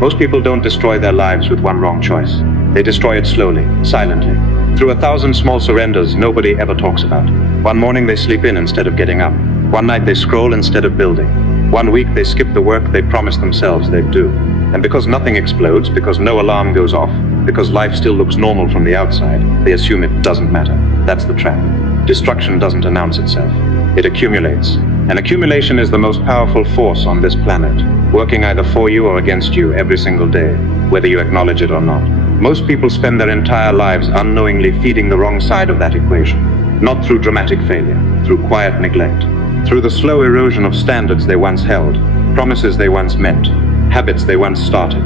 Most people don't destroy their lives with one wrong choice. They destroy it slowly, silently, through 1,000 small surrenders nobody ever talks about. One morning they sleep in instead of getting up. One night they scroll instead of building. One week they skip the work they promised themselves they'd do. And because nothing explodes, because no alarm goes off, because life still looks normal from the outside, they assume it doesn't matter. That's the trap. Destruction doesn't announce itself. It accumulates. And accumulation is the most powerful force on this planet, working either for you or against you every single day, whether you acknowledge it or not. Most people spend their entire lives unknowingly feeding the wrong side of that equation, not through dramatic failure, through quiet neglect, through the slow erosion of standards they once held, promises they once meant, habits they once started,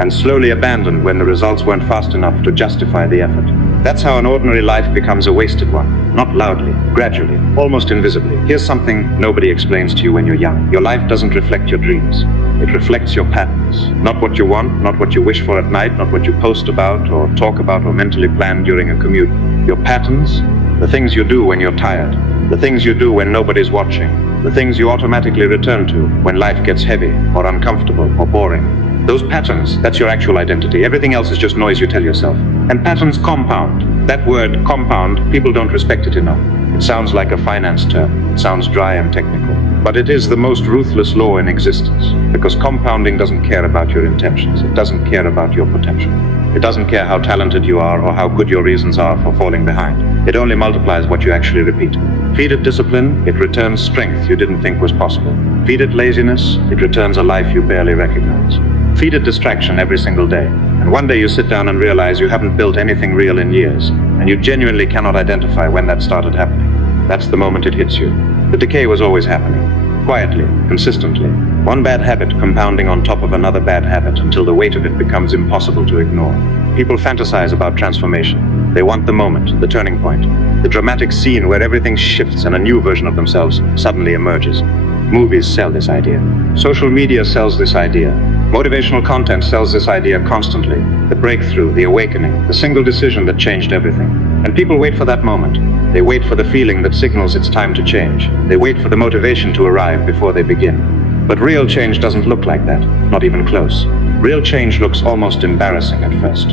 and slowly abandoned when the results weren't fast enough to justify the effort. That's how an ordinary life becomes a wasted one, not loudly, gradually, almost invisibly. Here's something nobody explains to you when you're young. Your life doesn't reflect your dreams. It reflects your patterns. Not what you want, not what you wish for at night, not what you post about or talk about or mentally plan during a commute. Your patterns, the things you do when you're tired, the things you do when nobody's watching, the things you automatically return to when life gets heavy or uncomfortable or boring. Those patterns, that's your actual identity. Everything else is just noise you tell yourself. And patterns compound. That word, compound, people don't respect it enough. It sounds like a finance term. It sounds dry and technical. But it is the most ruthless law in existence, because compounding doesn't care about your intentions. It doesn't care about your potential. It doesn't care how talented you are or how good your reasons are for falling behind. It only multiplies what you actually repeat. Feed it discipline, it returns strength you didn't think was possible. Feed it laziness, it returns a life you barely recognize. Feed it distraction every single day, and one day you sit down and realize you haven't built anything real in years, and you genuinely cannot identify when that started happening. That's the moment it hits you. The decay was always happening, quietly, consistently, one bad habit compounding on top of another bad habit until the weight of it becomes impossible to ignore. People fantasize about transformation. They want the moment, the turning point, the dramatic scene where everything shifts and a new version of themselves suddenly emerges. Movies sell this idea. Social media sells this idea. Motivational content sells this idea constantly. The breakthrough, the awakening, the single decision that changed everything. And people wait for that moment. They wait for the feeling that signals it's time to change. They wait for the motivation to arrive before they begin. But real change doesn't look like that, not even close. Real change looks almost embarrassing at first.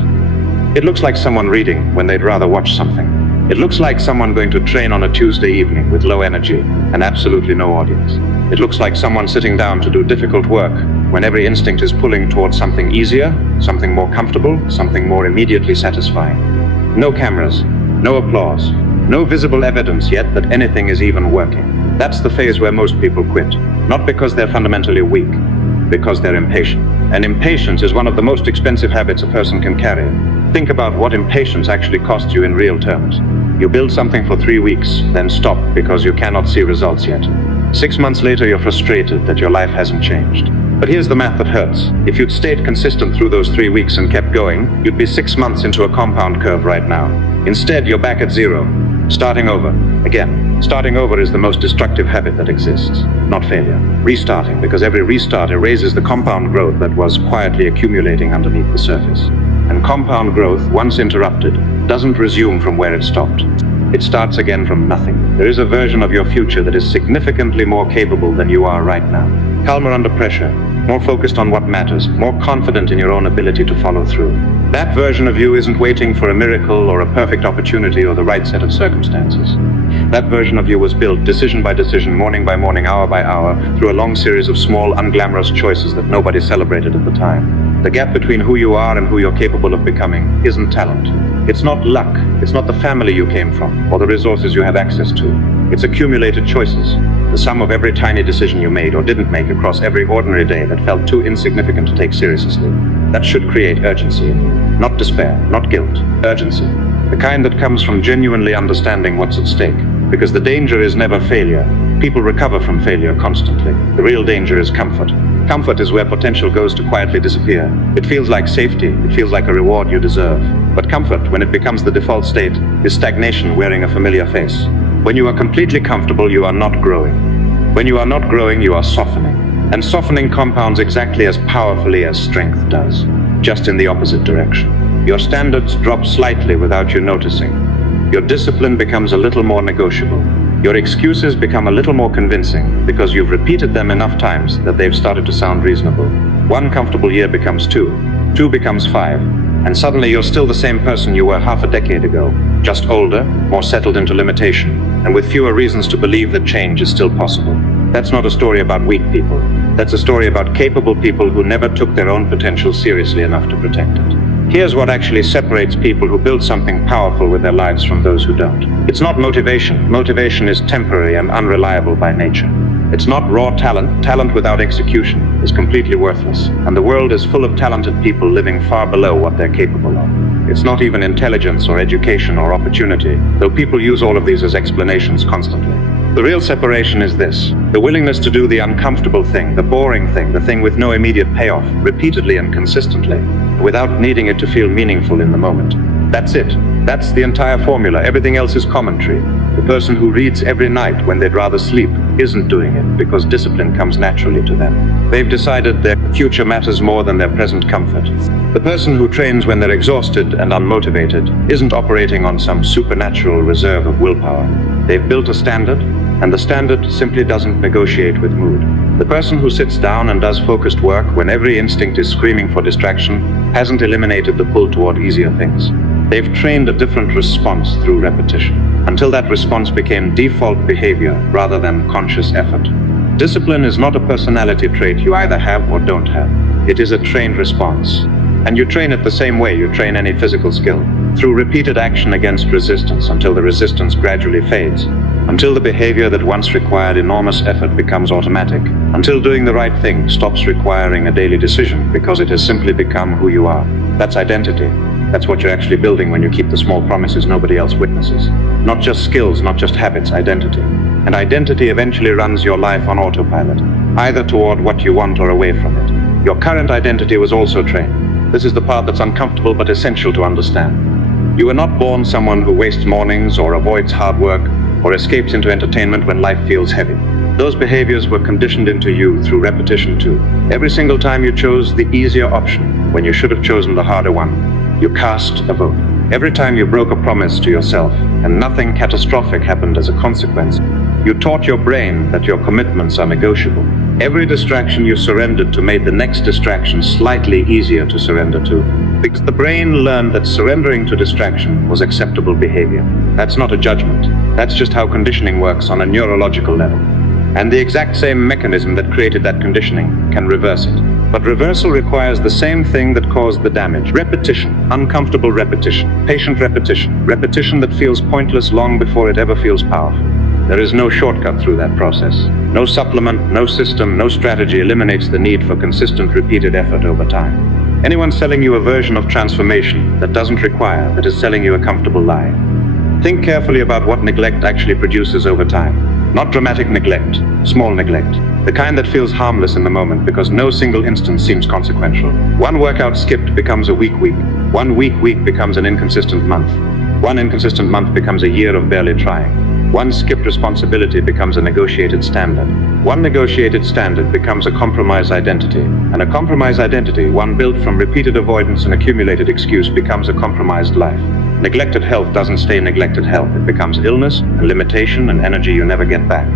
It looks like someone reading when they'd rather watch something. It looks like someone going to train on a Tuesday evening with low energy and absolutely no audience. It looks like someone sitting down to do difficult work when every instinct is pulling towards something easier, something more comfortable, something more immediately satisfying. No cameras, no applause, no visible evidence yet that anything is even working. That's the phase where most people quit, not because they're fundamentally weak, because they're impatient. And impatience is one of the most expensive habits a person can carry. Think about what impatience actually costs you in real terms. You build something for 3 weeks, then stop because you cannot see results yet. 6 months later, you're frustrated that your life hasn't changed. But here's the math that hurts. If you'd stayed consistent through those 3 weeks and kept going, you'd be 6 months into a compound curve right now. Instead, you're back at zero, starting over, again. Starting over is the most destructive habit that exists, not failure. Restarting, because every restart erases the compound growth that was quietly accumulating underneath the surface. And compound growth, once interrupted, doesn't resume from where it stopped. It starts again from nothing. There is a version of your future that is significantly more capable than you are right now. Calmer under pressure, more focused on what matters, more confident in your own ability to follow through. That version of you isn't waiting for a miracle or a perfect opportunity or the right set of circumstances. That version of you was built decision by decision, morning by morning, hour by hour, through a long series of small, unglamorous choices that nobody celebrated at the time. The gap between who you are and who you're capable of becoming isn't talent. It's not luck. It's not the family you came from or the resources you have access to. It's accumulated choices, the sum of every tiny decision you made or didn't make across every ordinary day that felt too insignificant to take seriously. That should create urgency in you. Not despair, not guilt, urgency. The kind that comes from genuinely understanding what's at stake. Because the danger is never failure. People recover from failure constantly. The real danger is comfort. Comfort is where potential goes to quietly disappear. It feels like safety. It feels like a reward you deserve. But comfort, when it becomes the default state, is stagnation wearing a familiar face. When you are completely comfortable, you are not growing. When you are not growing, you are softening. And softening compounds exactly as powerfully as strength does, just in the opposite direction. Your standards drop slightly without you noticing. Your discipline becomes a little more negotiable. Your excuses become a little more convincing because you've repeated them enough times that they've started to sound reasonable. 1 comfortable year becomes 2, 2 becomes 5, and suddenly you're still the same person you were half a decade ago, just older, more settled into limitation, and with fewer reasons to believe that change is still possible. That's not a story about weak people. That's a story about capable people who never took their own potential seriously enough to protect it. Here's what actually separates people who build something powerful with their lives from those who don't. It's not motivation. Motivation is temporary and unreliable by nature. It's not raw talent. Talent without execution is completely worthless, and the world is full of talented people living far below what they're capable of. It's not even intelligence or education or opportunity, though people use all of these as explanations constantly. The real separation is this: the willingness to do the uncomfortable thing, the boring thing, the thing with no immediate payoff, repeatedly and consistently, without needing it to feel meaningful in the moment. That's it. That's the entire formula. Everything else is commentary. The person who reads every night when they'd rather sleep isn't doing it because discipline comes naturally to them. They've decided their future matters more than their present comfort. The person who trains when they're exhausted and unmotivated isn't operating on some supernatural reserve of willpower. They've built a standard, and the standard simply doesn't negotiate with mood. The person who sits down and does focused work when every instinct is screaming for distraction hasn't eliminated the pull toward easier things. They've trained a different response through repetition, until that response became default behavior rather than conscious effort. Discipline is not a personality trait you either have or don't have. It is a trained response. And you train it the same way you train any physical skill, through repeated action against resistance until the resistance gradually fades, until the behavior that once required enormous effort becomes automatic, until doing the right thing stops requiring a daily decision because it has simply become who you are. That's identity. That's what you're actually building when you keep the small promises nobody else witnesses. Not just skills, not just habits, identity. And identity eventually runs your life on autopilot, either toward what you want or away from it. Your current identity was also trained. This is the part that's uncomfortable but essential to understand. You were not born someone who wastes mornings or avoids hard work or escapes into entertainment when life feels heavy. Those behaviors were conditioned into you through repetition too. Every single time you chose the easier option when you should have chosen the harder one, you cast a vote. Every time you broke a promise to yourself and nothing catastrophic happened as a consequence, you taught your brain that your commitments are negotiable. Every distraction you surrendered to made the next distraction slightly easier to surrender to, because the brain learned that surrendering to distraction was acceptable behavior. That's not a judgment. That's just how conditioning works on a neurological level. And the exact same mechanism that created that conditioning can reverse it. But reversal requires the same thing that caused the damage. Repetition, uncomfortable repetition, patient repetition, repetition that feels pointless long before it ever feels powerful. There is no shortcut through that process. No supplement, no system, no strategy eliminates the need for consistent, repeated effort over time. Anyone selling you a version of transformation that doesn't require that is selling you a comfortable lie. Think carefully about what neglect actually produces over time. Not dramatic neglect, small neglect. The kind that feels harmless in the moment because no single instance seems consequential. One workout skipped becomes a weak week. One weak week becomes an inconsistent month. One inconsistent month becomes a year of barely trying. One skipped responsibility becomes a negotiated standard. One negotiated standard becomes a compromised identity. And a compromised identity, one built from repeated avoidance and accumulated excuse, becomes a compromised life. Neglected health doesn't stay neglected health. It becomes illness and limitation and energy you never get back.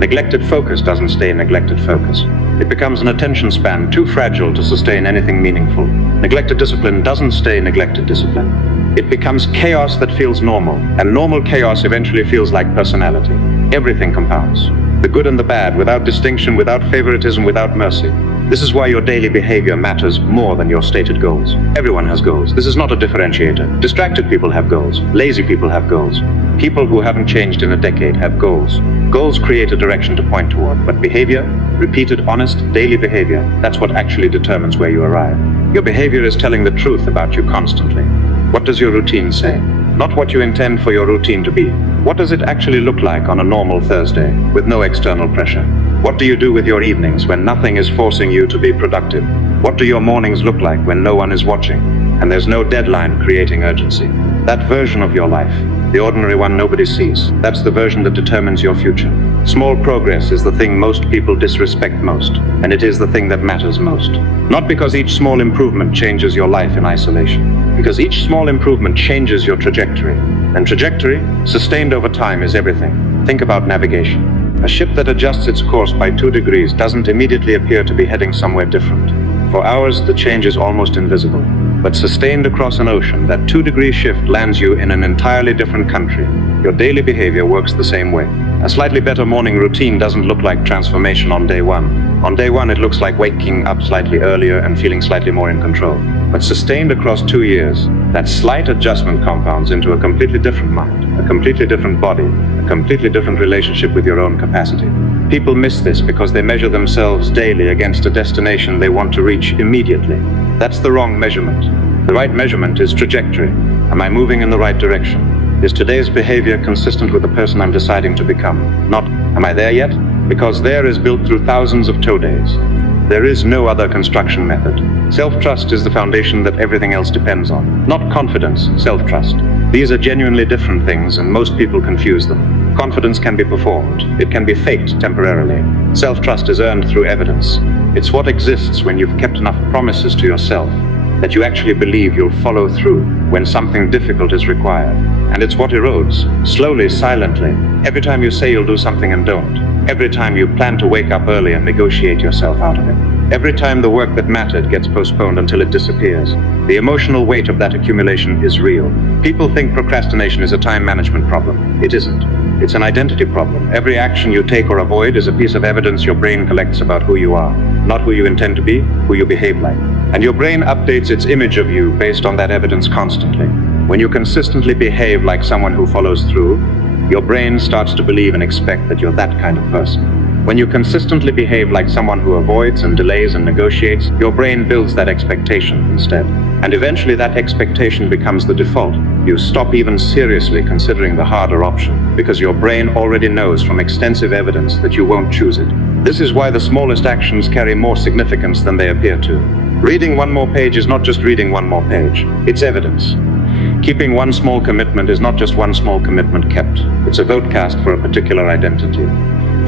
Neglected focus doesn't stay neglected focus. It becomes an attention span too fragile to sustain anything meaningful. Neglected discipline doesn't stay neglected discipline. It becomes chaos that feels normal, and normal chaos eventually feels like personality. Everything compounds. The good and the bad, without distinction, without favoritism, without mercy. This is why your daily behavior matters more than your stated goals. Everyone has goals. This is not a differentiator. Distracted people have goals. Lazy people have goals. People who haven't changed in a decade have goals. Goals create a direction to point toward, but behavior, repeated, honest, daily behavior, that's what actually determines where you arrive. Your behavior is telling the truth about you constantly. What does your routine say? Not what you intend for your routine to be. What does it actually look like on a normal Thursday, with no external pressure? What do you do with your evenings when nothing is forcing you to be productive? What do your mornings look like when no one is watching, and there's no deadline creating urgency? That version of your life, the ordinary one nobody sees, that's the version that determines your future. Small progress is the thing most people disrespect most, and it is the thing that matters most. Not because each small improvement changes your life in isolation, because each small improvement changes your trajectory. And trajectory, sustained over time, is everything. Think about navigation. A ship that adjusts its course by 2 degrees doesn't immediately appear to be heading somewhere different. For hours, the change is almost invisible. But sustained across an ocean, that 2-degree shift lands you in an entirely different country. Your daily behavior works the same way. A slightly better morning routine doesn't look like transformation on day one. On day one, it looks like waking up slightly earlier and feeling slightly more in control. But sustained across 2 years, that slight adjustment compounds into a completely different mind, a completely different body, a completely different relationship with your own capacity. People miss this because they measure themselves daily against a destination they want to reach immediately. That's the wrong measurement. The right measurement is trajectory. Am I moving in the right direction? Is today's behavior consistent with the person I'm deciding to become? Not, am I there yet? Because there is built through thousands of toe days. There is no other construction method. Self-trust is the foundation that everything else depends on. Not confidence, self-trust. These are genuinely different things, and most people confuse them. Confidence can be performed. It can be faked temporarily. Self-trust is earned through evidence. It's what exists when you've kept enough promises to yourself that you actually believe you'll follow through when something difficult is required. And it's what erodes, slowly, silently, every time you say you'll do something and don't. Every time you plan to wake up early and negotiate yourself out of it. Every time the work that mattered gets postponed until it disappears. The emotional weight of that accumulation is real. People think procrastination is a time management problem. It isn't. It's an identity problem. Every action you take or avoid is a piece of evidence your brain collects about who you are. Not who you intend to be, who you behave like. And your brain updates its image of you based on that evidence constantly. When you consistently behave like someone who follows through, your brain starts to believe and expect that you're that kind of person. When you consistently behave like someone who avoids and delays and negotiates, your brain builds that expectation instead. And eventually that expectation becomes the default. You stop even seriously considering the harder option, because your brain already knows from extensive evidence that you won't choose it. This is why the smallest actions carry more significance than they appear to. Reading one more page is not just reading one more page. It's evidence. Keeping one small commitment is not just one small commitment kept. It's a vote cast for a particular identity.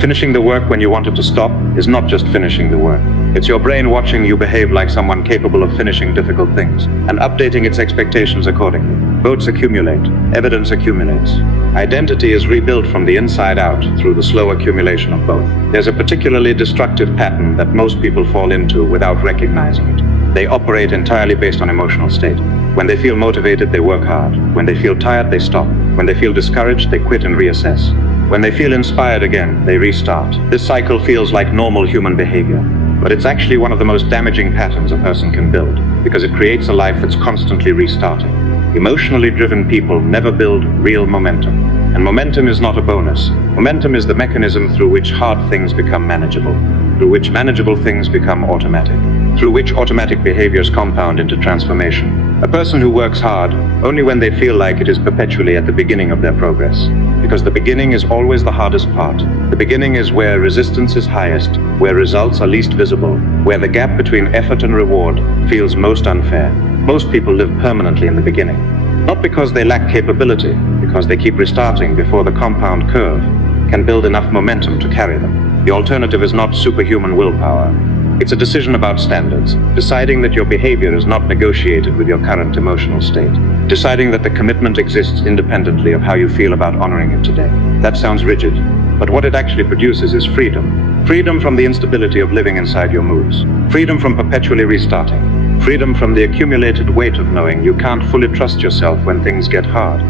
Finishing the work when you wanted to stop is not just finishing the work. It's your brain watching you behave like someone capable of finishing difficult things and updating its expectations accordingly. Votes accumulate. Evidence accumulates. Identity is rebuilt from the inside out through the slow accumulation of both. There's a particularly destructive pattern that most people fall into without recognizing it. They operate entirely based on emotional state. When they feel motivated, they work hard. When they feel tired, they stop. When they feel discouraged, they quit and reassess. When they feel inspired again, they restart. This cycle feels like normal human behavior, but it's actually one of the most damaging patterns a person can build, because it creates a life that's constantly restarting. Emotionally driven people never build real momentum. And momentum is not a bonus. Momentum is the mechanism through which hard things become manageable, through which manageable things become automatic, through which automatic behaviors compound into transformation. A person who works hard only when they feel like it is perpetually at the beginning of their progress, because the beginning is always the hardest part. The beginning is where resistance is highest, where results are least visible, where the gap between effort and reward feels most unfair. Most people live permanently in the beginning, not because they lack capability, because they keep restarting before the compound curve can build enough momentum to carry them. The alternative is not superhuman willpower. It's a decision about standards, deciding that your behavior is not negotiated with your current emotional state, deciding that the commitment exists independently of how you feel about honoring it today. That sounds rigid, but what it actually produces is freedom. Freedom from the instability of living inside your moods. Freedom from perpetually restarting. Freedom from the accumulated weight of knowing you can't fully trust yourself when things get hard.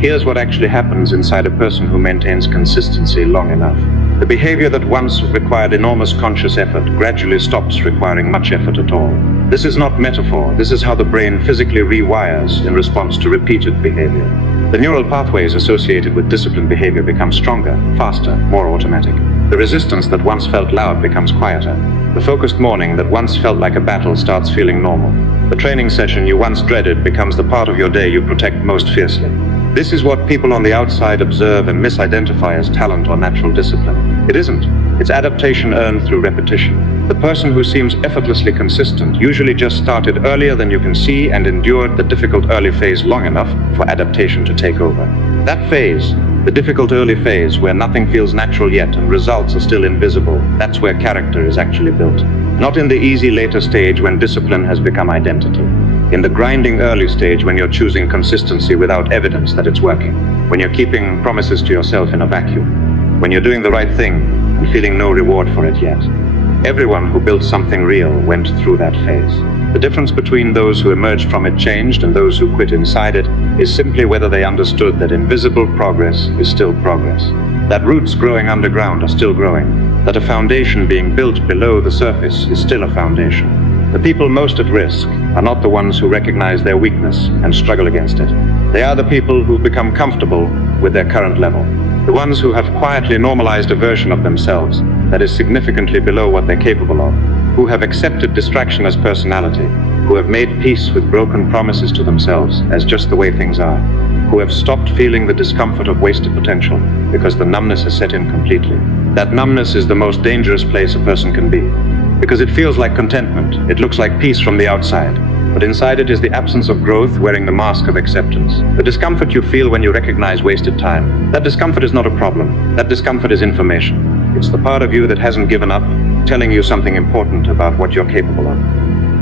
Here's what actually happens inside a person who maintains consistency long enough. The behavior that once required enormous conscious effort gradually stops requiring much effort at all. This is not metaphor. This is how the brain physically rewires in response to repeated behavior. The neural pathways associated with disciplined behavior become stronger, faster, more automatic. The resistance that once felt loud becomes quieter. The focused morning that once felt like a battle starts feeling normal. The training session you once dreaded becomes the part of your day you protect most fiercely. This is what people on the outside observe and misidentify as talent or natural discipline. It isn't. It's adaptation earned through repetition. The person who seems effortlessly consistent usually just started earlier than you can see and endured the difficult early phase long enough for adaptation to take over. That phase, the difficult early phase where nothing feels natural yet and results are still invisible, that's where character is actually built. Not in the easy later stage when discipline has become identity. In the grinding early stage when you're choosing consistency without evidence that it's working. When you're keeping promises to yourself in a vacuum. when you're doing the right thing and feeling no reward for it yet. Everyone who built something real went through that phase. The difference between those who emerged from it changed and those who quit inside it is simply whether they understood that invisible progress is still progress, that roots growing underground are still growing, that a foundation being built below the surface is still a foundation. The people most at risk are not the ones who recognize their weakness and struggle against it. They are the people who become comfortable with their current level, the ones who have quietly normalized a version of themselves that is significantly below what they're capable of, who have accepted distraction as personality, who have made peace with broken promises to themselves as just the way things are, who have stopped feeling the discomfort of wasted potential because the numbness has set in completely. That numbness is the most dangerous place a person can be, because it feels like contentment, it looks like peace from the outside, but inside it is the absence of growth wearing the mask of acceptance. The discomfort you feel when you recognize wasted time, that discomfort is not a problem, that discomfort is information. It's the part of you that hasn't given up, telling you something important about what you're capable of.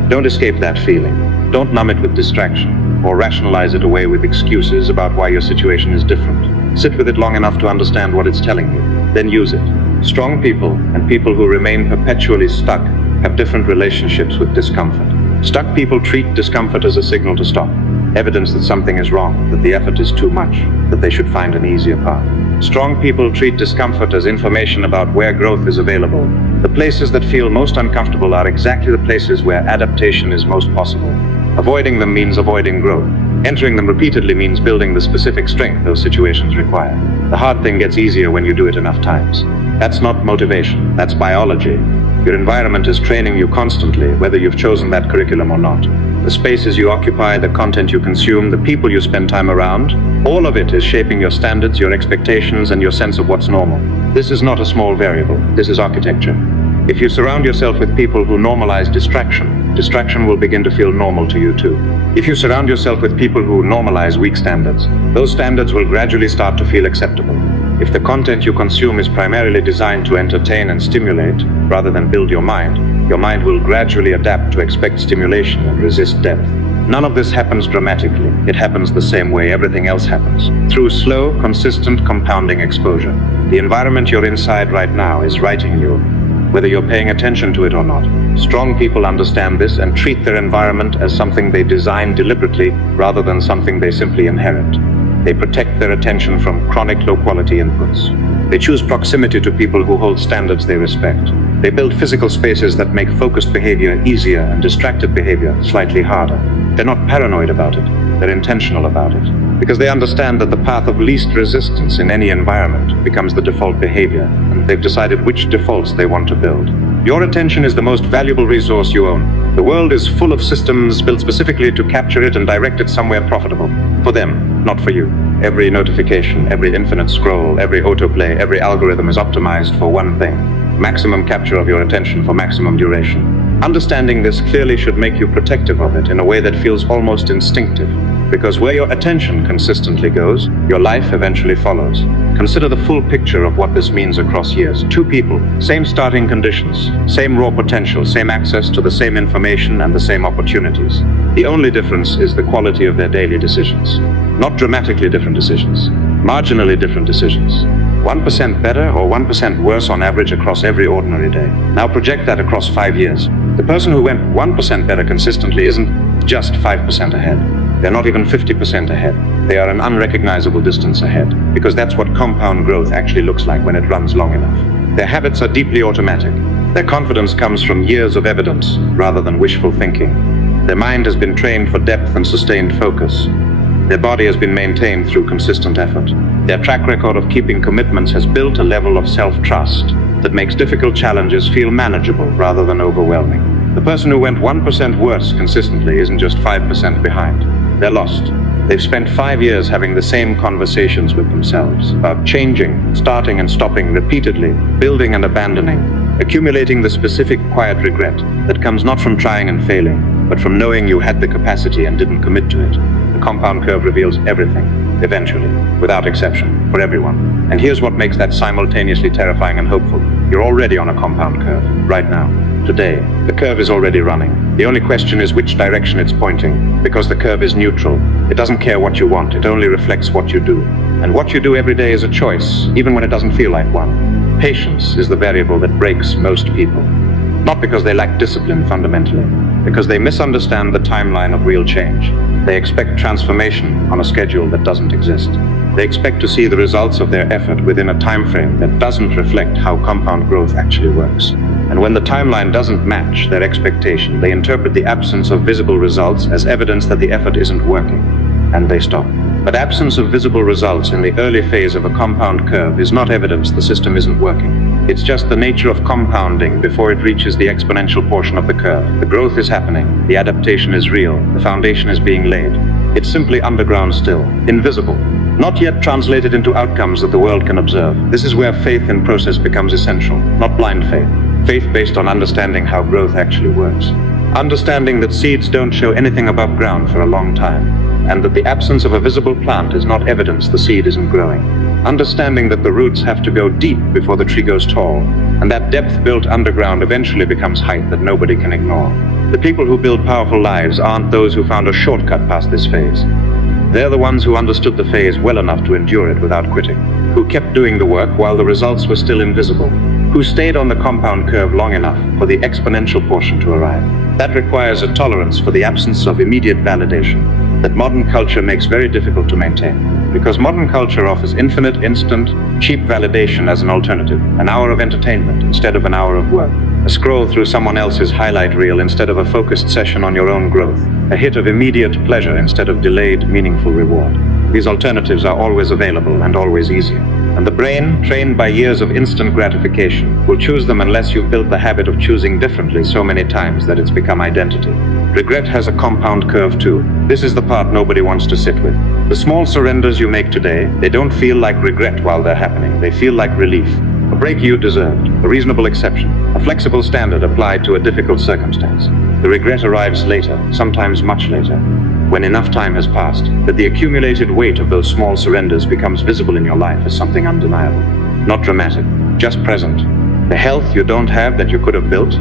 Don't escape that feeling. Don't numb it with distraction, or rationalize it away with excuses about why your situation is different. Sit with it long enough to understand what it's telling you, then use it. Strong people and people who remain perpetually stuck have different relationships with discomfort. Stuck people treat discomfort as a signal to stop, evidence that something is wrong, that the effort is too much, that they should find an easier path. Strong people treat discomfort as information about where growth is available. The places that feel most uncomfortable are exactly the places where adaptation is most possible. Avoiding them means avoiding growth. Entering them repeatedly means building the specific strength those situations require. The hard thing gets easier when you do it enough times. That's not motivation, that's biology. Your environment is training you constantly, whether you've chosen that curriculum or not. The spaces you occupy, the content you consume, the people you spend time around, all of it is shaping your standards, your expectations, and your sense of what's normal. This is not a small variable, this is architecture. If you surround yourself with people who normalize distraction, distraction will begin to feel normal to you too. If you surround yourself with people who normalize weak standards, those standards will gradually start to feel acceptable. If the content you consume is primarily designed to entertain and stimulate, rather than build your mind will gradually adapt to expect stimulation and resist depth. None of this happens dramatically. It happens the same way everything else happens, through slow, consistent, compounding exposure. The environment you're inside right now is writing you, whether you're paying attention to it or not. Strong people understand this and treat their environment as something they design deliberately rather than something they simply inherit. They protect their attention from chronic low-quality inputs. They choose proximity to people who hold standards they respect. They build physical spaces that make focused behavior easier and distracted behavior slightly harder. They're not paranoid about it, they're intentional about it, because they understand that the path of least resistance in any environment becomes the default behavior, and they've decided which defaults they want to build. Your attention is the most valuable resource you own. The world is full of systems built specifically to capture it and direct it somewhere profitable. For them, not for you. Every notification, every infinite scroll, every autoplay, every algorithm is optimized for one thing: maximum capture of your attention for maximum duration. Understanding this clearly should make you protective of it in a way that feels almost instinctive, because where your attention consistently goes, your life eventually follows. Consider the full picture of what this means across years. Two people, same starting conditions, same raw potential, same access to the same information and the same opportunities. The only difference is the quality of their daily decisions. Not dramatically different decisions, marginally different decisions. 1% better or 1% worse on average across every ordinary day. Now project that across 5 years. The person who went 1% better consistently isn't just 5% ahead. They're not even 50% ahead. They are an unrecognizable distance ahead, because that's what compound growth actually looks like when it runs long enough. Their habits are deeply automatic. Their confidence comes from years of evidence rather than wishful thinking. Their mind has been trained for depth and sustained focus. Their body has been maintained through consistent effort. Their track record of keeping commitments has built a level of self-trust that makes difficult challenges feel manageable rather than overwhelming. The person who went 1% worse consistently isn't just 5% behind. They're lost. They've spent 5 years having the same conversations with themselves about changing, starting and stopping repeatedly, building and abandoning, accumulating the specific quiet regret that comes not from trying and failing, but from knowing you had the capacity and didn't commit to it. The compound curve reveals everything, eventually, without exception, for everyone. And here's what makes that simultaneously terrifying and hopeful. You're already on a compound curve, right now. Today, the curve is already running. The only question is which direction it's pointing, because the curve is neutral. It doesn't care what you want, it only reflects what you do. And what you do every day is a choice, even when it doesn't feel like one. Patience is the variable that breaks most people. Not because they lack discipline fundamentally, because they misunderstand the timeline of real change. They expect transformation on a schedule that doesn't exist. They expect to see the results of their effort within a time frame that doesn't reflect how compound growth actually works. And when the timeline doesn't match their expectation, they interpret the absence of visible results as evidence that the effort isn't working, and they stop. But absence of visible results in the early phase of a compound curve is not evidence the system isn't working. It's just the nature of compounding before it reaches the exponential portion of the curve. The growth is happening, the adaptation is real, the foundation is being laid. It's simply underground still, invisible, not yet translated into outcomes that the world can observe. This is where faith in process becomes essential, not blind faith. Faith based on understanding how growth actually works. Understanding that seeds don't show anything above ground for a long time, and that the absence of a visible plant is not evidence the seed isn't growing. Understanding that the roots have to go deep before the tree goes tall, and that depth built underground eventually becomes height that nobody can ignore. The people who build powerful lives aren't those who found a shortcut past this phase. They're the ones who understood the phase well enough to endure it without quitting, who kept doing the work while the results were still invisible, who stayed on the compound curve long enough for the exponential portion to arrive. That requires a tolerance for the absence of immediate validation that modern culture makes very difficult to maintain. Because modern culture offers infinite, instant, cheap validation as an alternative, an hour of entertainment instead of an hour of work, a scroll through someone else's highlight reel instead of a focused session on your own growth, a hit of immediate pleasure instead of delayed, meaningful reward. These alternatives are always available and always easier. And the brain, trained by years of instant gratification, will choose them unless you've built the habit of choosing differently so many times that it's become identity. Regret has a compound curve too. This is the part nobody wants to sit with. The small surrenders you make today, they don't feel like regret while they're happening. They feel like relief. A break you deserved, a reasonable exception, a flexible standard applied to a difficult circumstance. The regret arrives later, sometimes much later, when enough time has passed, that the accumulated weight of those small surrenders becomes visible in your life as something undeniable. Not dramatic, just present. The health you don't have that you could have built,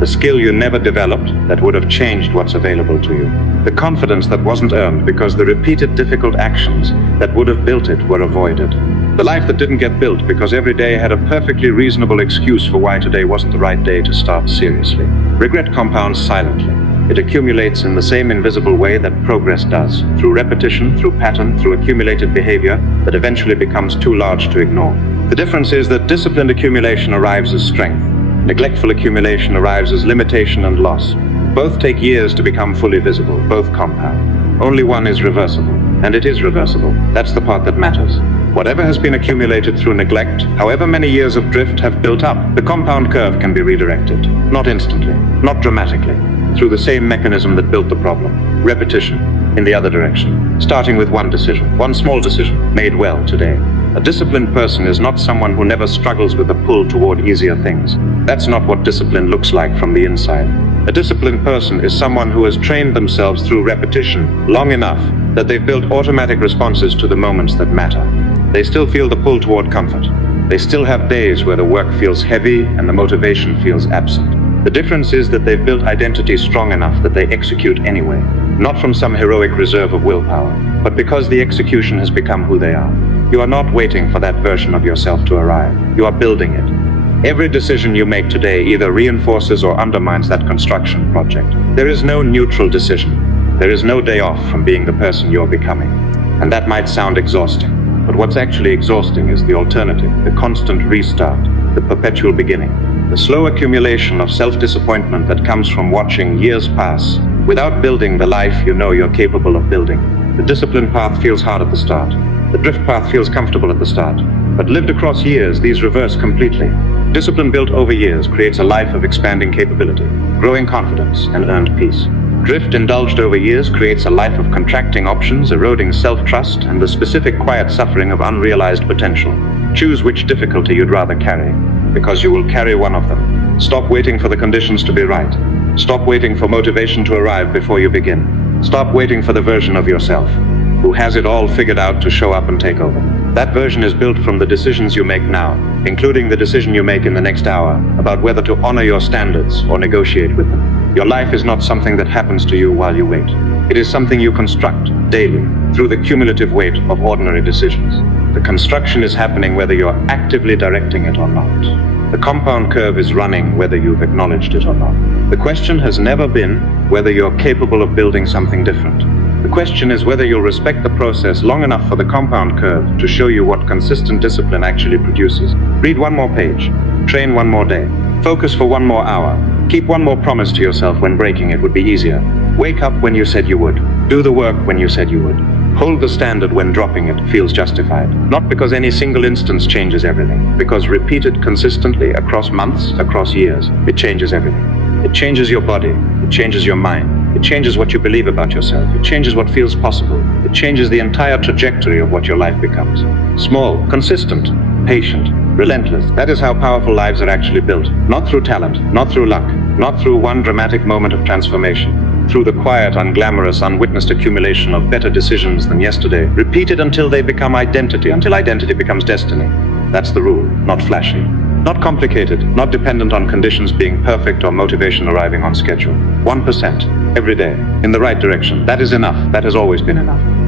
the skill you never developed that would have changed what's available to you, the confidence that wasn't earned because the repeated difficult actions that would have built it were avoided. The life that didn't get built because every day had a perfectly reasonable excuse for why today wasn't the right day to start seriously. Regret compounds silently. It accumulates in the same invisible way that progress does, through repetition, through pattern, through accumulated behavior that eventually becomes too large to ignore. The difference is that disciplined accumulation arrives as strength. Neglectful accumulation arrives as limitation and loss. Both take years to become fully visible, both compound. Only one is reversible, and it is reversible. That's the part that matters. Whatever has been accumulated through neglect, however many years of drift have built up, the compound curve can be redirected. Not instantly, not dramatically, through the same mechanism that built the problem. Repetition, in the other direction, starting with one decision, one small decision, made well today. A disciplined person is not someone who never struggles with the pull toward easier things. That's not what discipline looks like from the inside. A disciplined person is someone who has trained themselves through repetition long enough that they've built automatic responses to the moments that matter. They still feel the pull toward comfort. They still have days where the work feels heavy and the motivation feels absent. The difference is that they've built identity strong enough that they execute anyway, not from some heroic reserve of willpower, but because the execution has become who they are. You are not waiting for that version of yourself to arrive. You are building it. Every decision you make today either reinforces or undermines that construction project. There is no neutral decision. There is no day off from being the person you're becoming. And that might sound exhausting. But what's actually exhausting is the alternative, the constant restart, the perpetual beginning, the slow accumulation of self-disappointment that comes from watching years pass without building the life you know you're capable of building. The discipline path feels hard at the start. The drift path feels comfortable at the start. But lived across years, these reverse completely. Discipline built over years creates a life of expanding capability, growing confidence, and earned peace. Drift indulged over years creates a life of contracting options, eroding self-trust, and the specific quiet suffering of unrealized potential. Choose which difficulty you'd rather carry, because you will carry one of them. Stop waiting for the conditions to be right. Stop waiting for motivation to arrive before you begin. Stop waiting for the version of yourself who has it all figured out to show up and take over. That version is built from the decisions you make now, including the decision you make in the next hour about whether to honor your standards or negotiate with them. Your life is not something that happens to you while you wait. It is something you construct daily through the cumulative weight of ordinary decisions. The construction is happening whether you're actively directing it or not. The compound curve is running whether you've acknowledged it or not. The question has never been whether you're capable of building something different. The question is whether you'll respect the process long enough for the compound curve to show you what consistent discipline actually produces. Read one more page. Train one more day. Focus for one more hour. Keep one more promise to yourself when breaking it would be easier. Wake up when you said you would. Do the work when you said you would. Hold the standard when dropping it feels justified. Not because any single instance changes everything, because repeated consistently across months, across years, it changes everything. It changes your body. It changes your mind. It changes what you believe about yourself. It changes what feels possible. It changes the entire trajectory of what your life becomes. Small, consistent, patient, relentless. That is how powerful lives are actually built. Not through talent, not through luck, not through one dramatic moment of transformation. Through the quiet, unglamorous, unwitnessed accumulation of better decisions than yesterday, repeated until they become identity, until identity becomes destiny. That's the rule, not flashy. Not complicated, not dependent on conditions being perfect or motivation arriving on schedule. 1%, every day, in the right direction. That is enough. That has always been enough.